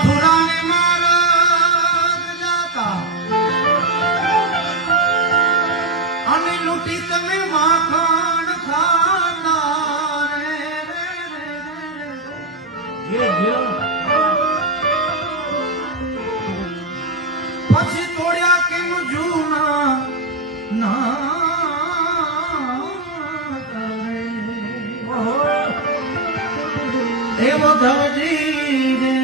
મથુરાને મારા જાતા અને લૂંટી તમે માખણ ખાતા પછી તોડ્યા કેમ જૂના ના એવો ધવજી રે